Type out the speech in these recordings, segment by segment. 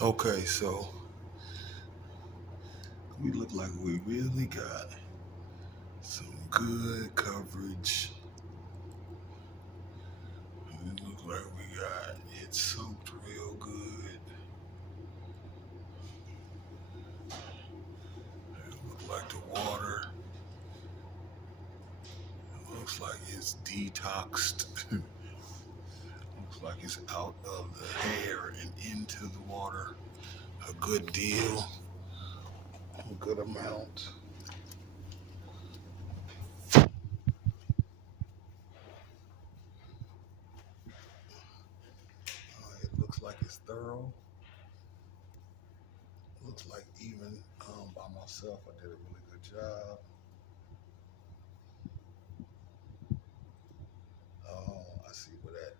Okay, so we look like we really got some good coverage. It look like we got it soaked real good. It look like the water. It looks like it's detoxed. Looks like it's out of the hair and into the water. A good deal, a good amount. It looks like it's thorough. Looks like even by myself, I did a really good job. I see where that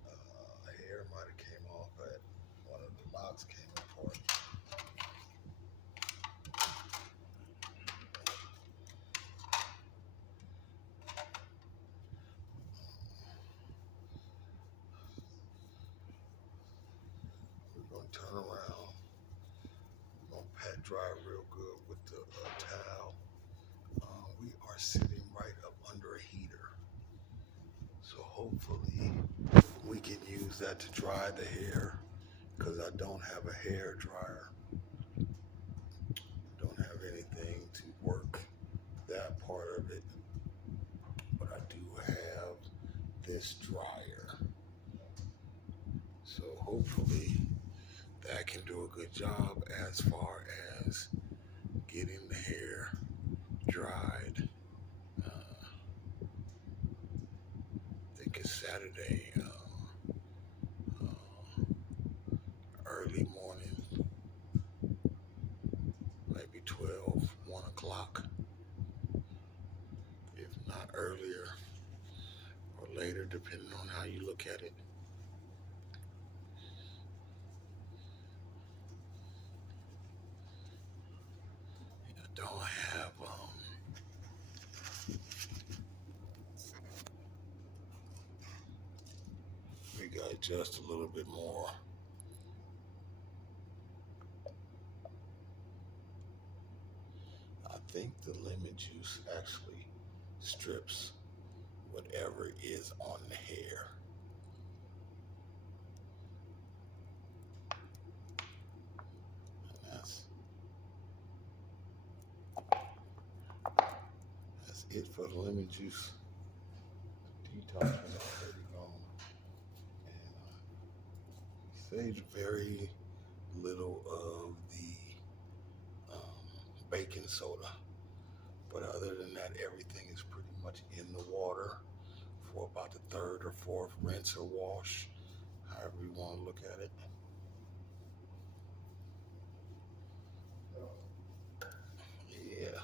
hair might have came off at one of the locks came apart. We're gonna turn around. We're gonna pat dry real good with the towel. We are sitting right up under a heater, so hopefully we can use that to dry the hair. Because I don't have a hair dryer, don't have anything to work that part of it, but I do have this dryer. So hopefully that can do a good job as far as getting the hair dried. I think it's Saturday, early morning, maybe 12, 1 o'clock, if not earlier or later, depending on how you look at it. I don't have we got just a little bit more. I think the lemon juice actually strips whatever is on the hair. And that's it for the lemon juice. The detox is already gone. And saved very little of the baking soda. But other than that, everything is pretty much in the water for about the third or fourth rinse or wash, however you want to look at it. Yeah.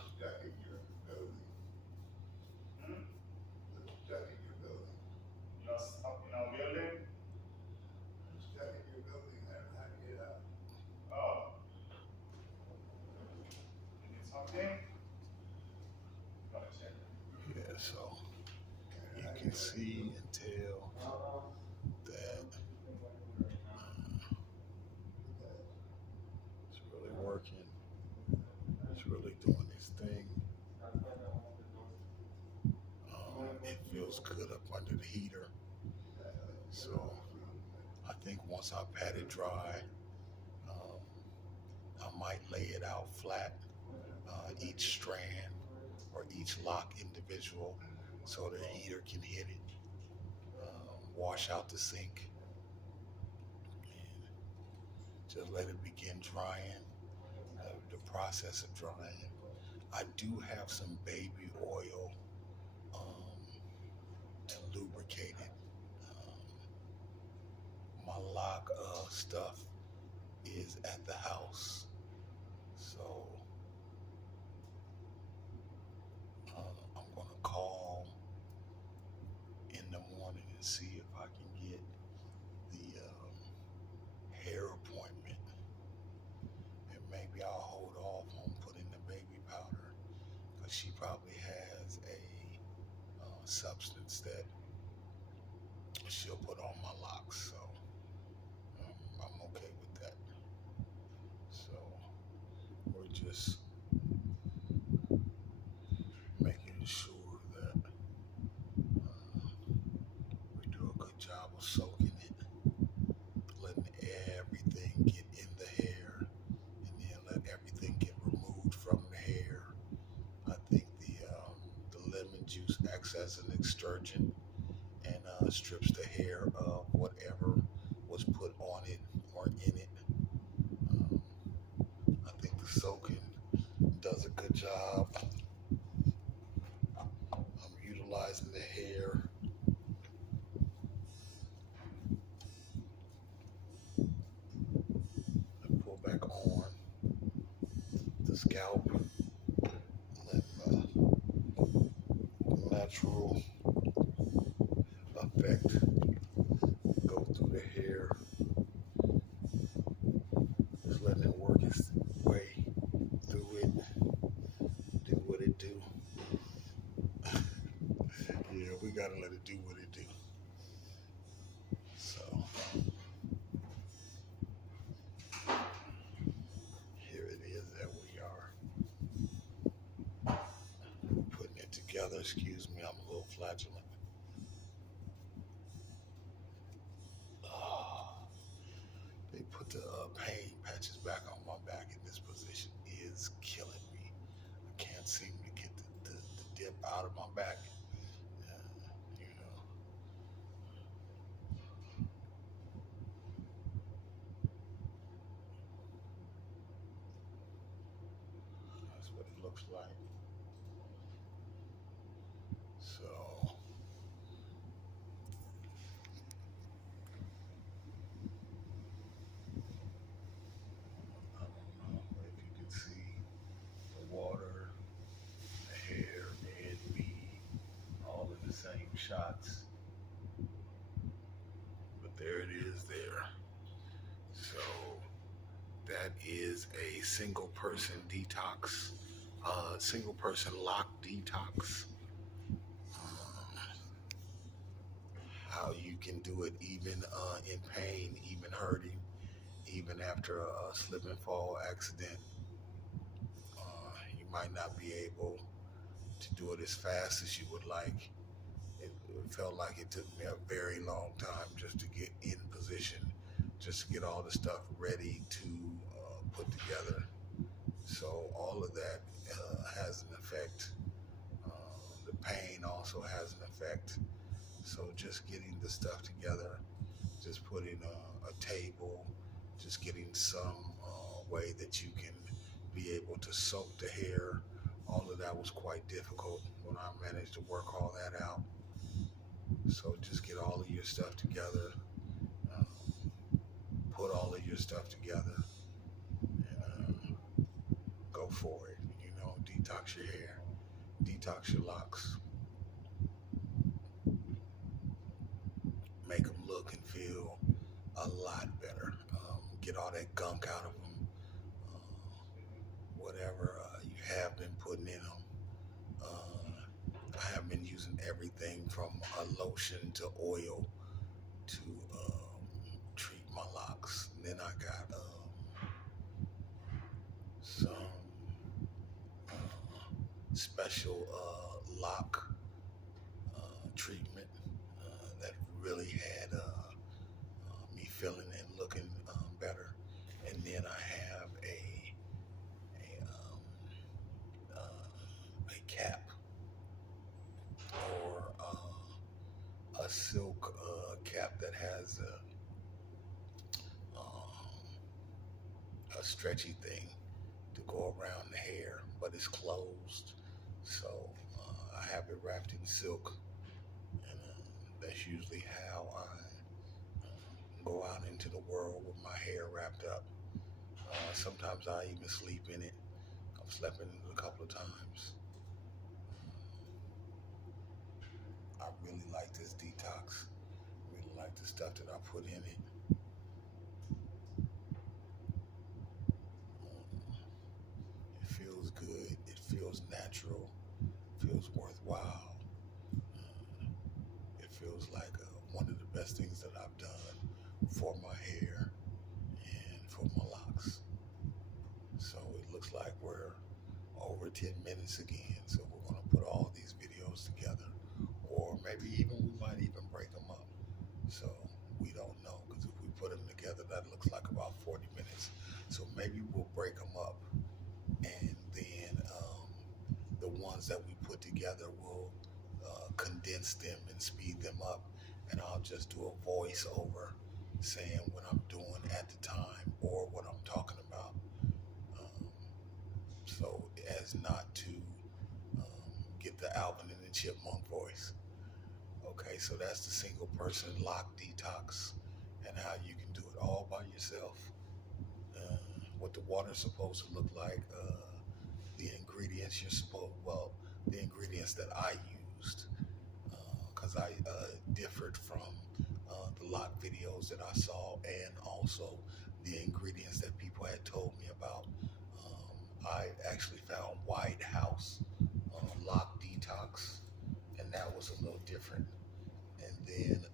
Yeah, so you can see and tell that it's really working. It's really doing its thing. It feels good up under the heater. So I think once I pat it dry, um, I might lay it out flat, each strand or each lock individual, so the heater can hit it, wash out the sink, and just let it begin drying. The process of drying. I do have some baby oil um, to lubricate it. My lock stuff is at the house, so I'm gonna call in the morning and see if I can get the hair appointment, and maybe I'll hold off on putting the baby powder because she probably has a substance that she'll put on my locks, so I'm okay with that. just making sure that we do a good job of soaking it, letting everything get in the hair, and then let everything get removed from the hair. I think the lemon juice acts as an exturgent and strips the hair of whatever was put on it or in it. Um, I think the soaking does a good job of utilizing the hair and pull back on the scalp, let natural effect go through the hair, just letting it work its way through it, do what it do. Yeah, we gotta let it do what it do. So here it is that we are putting it together. Excuse me, I'm a little flatulent. Ah, they put the pain patches back on my back, and this position is killing me. I can't seem to get the dip out of my back. You know, that's what it looks like. So I don't know if you can see the water, the hair, and me all in the same shots. But there it is there. So that is a single person detox, single person lock detox. How you can do it even in pain, even hurting, even after a slip and fall accident. You might not be able to do it as fast as you would like. It felt like it took me a very long time just to get in position, just to get all the stuff ready to put together. So all of that has an effect. The pain also has an effect. So just getting the stuff together, just putting a table, just getting some way that you can be able to soak the hair. All of that was quite difficult when I managed to work all that out. So just get all of your stuff together, um, put all of your stuff together, and go for it. You know, detox your hair, detox your locks, make them look and feel a lot better. Get all that gunk out of them, whatever you have been putting in them. I have been using everything from a lotion to oil to treat my locks. And then I got some special lock treatment that really had me feeling and looking better. And then I have a cap or a silk cap that has a stretchy thing to go around the hair, but it's closed. So I have it wrapped in silk, and that's usually how I go out into the world with my hair wrapped up. Sometimes I even sleep in it. I've slept in it a couple of times. I really like this detox. Really like the stuff that I put in it. It feels good. It feels natural. It feels worthwhile. It feels like one of the best things that I've done for my hair and for my locks. So it looks like we're 10 minutes again. So we're going to put all these videos together, or maybe even we might even break them up. So we don't know, because if we put them together, that looks like about 40 minutes. So maybe we'll break them up, and then the ones that we put together will condense them and speed them up, and I'll just do a voiceover saying what I'm doing at the time or what I'm talking about, um, so as not to get the Alvin and the Chipmunk voice. Okay, so that's the single person lock detox, and how you can do it all by yourself. Uh, what the water's supposed to look like, the ingredients the ingredients that I used, because I differed from the lock videos that I saw, and also the ingredients that people had told me about. I actually found White House lock detox, and that was a little different. And then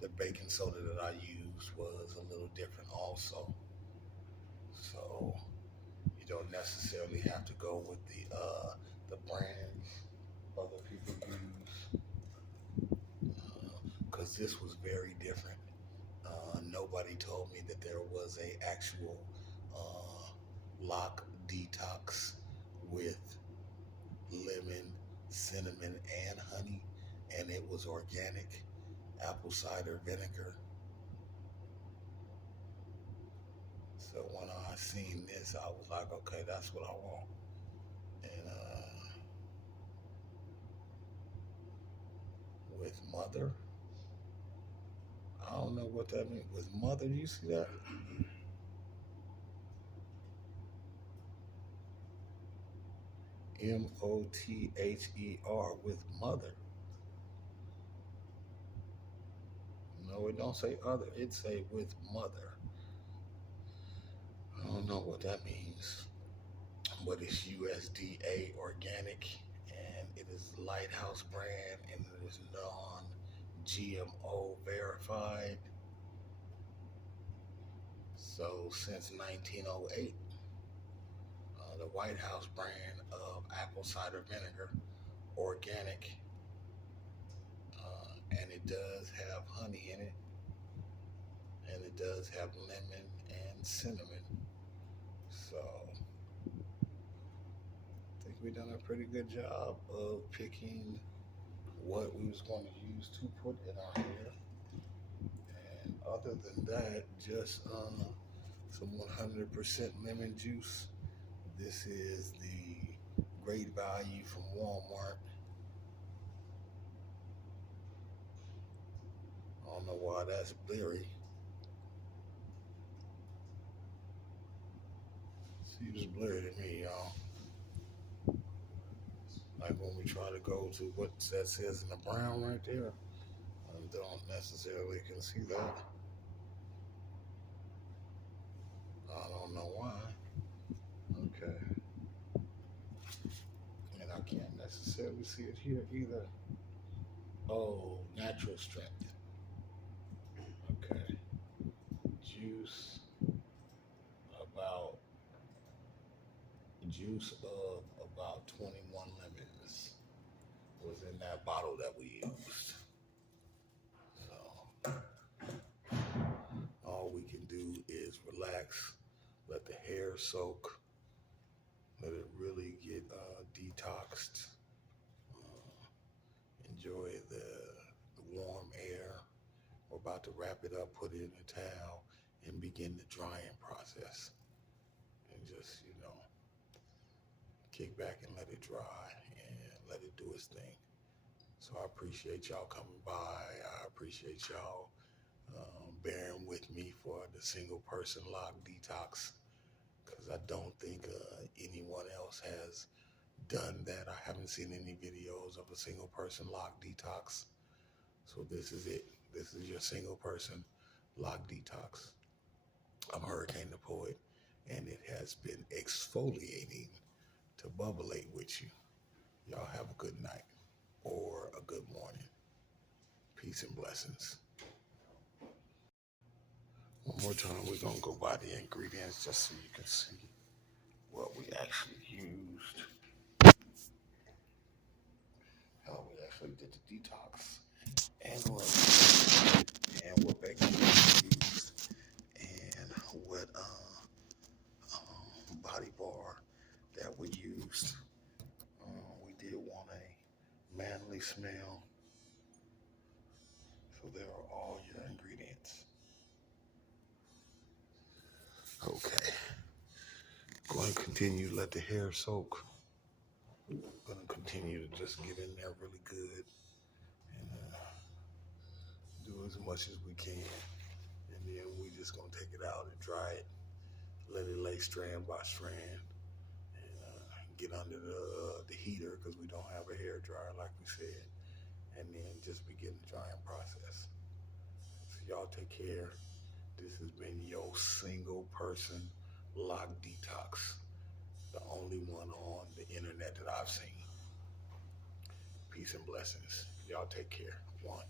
the baking soda that I used was a little different also. So you don't necessarily have to go with the brands other people use, because this was very different. Nobody told me that there was a actual lock detox with lemon, cinnamon, and honey, and it was organic, apple cider vinegar. So when I seen this, I was like, okay, that's what I want. And with mother, I don't know what that means. With mother, you see that? Mother, with mother. No, it don't say other. It say with mother. I don't know what that means, but it's USDA organic, and it is Lighthouse brand, and it is non-GMO verified. So since 1908, the White House brand of apple cider vinegar, organic, and it does have honey in it, and it does have lemon and cinnamon. So I think we've done a pretty good job of picking what we was going to use to put in our hair. And other than that, just some 100% lemon juice. This is the great value from Walmart. I don't know why that's blurry. Seems blurry to me, y'all. Like when we try to go to what that says in the brown right there, I don't necessarily can see that. I don't know why. Okay. And I can't necessarily see it here either. Oh, natural strength. Okay. Juice of about 21 lemons was in that bottle that we used. So all we can do is relax, let the hair soak, let it really get detoxed. Enjoy the warm air. We're about to wrap it up, put it in a towel, and begin the drying process. And just, kick back and let it dry and let it do its thing. So I appreciate y'all coming by. I appreciate y'all bearing with me for the single person lock detox, because I don't think anyone else has done that. I haven't seen any videos of a single person lock detox. So this is it. This is your single person lock detox. I'm Hurricane the Poet, and it has been exfoliating to bubblate with you. Y'all have a good night or a good morning. Peace and blessings. One more time, we're going to go by the ingredients just so you can see. what we actually used. How we actually did the detox and what Becky used and what body bar that we used. We did want a manly smell, so there are all your ingredients. Okay, going to continue to let the hair soak. Going to continue to just get in there really good and do as much as we can, and then we just gonna take it out and dry it, let it lay strand by strand, and get under the heater because we don't have a hair dryer like we said, and then just begin the drying process. So y'all take care. This has been your single person lock detox, the only one on the internet that I've seen. Peace and blessings. Y'all take care. One.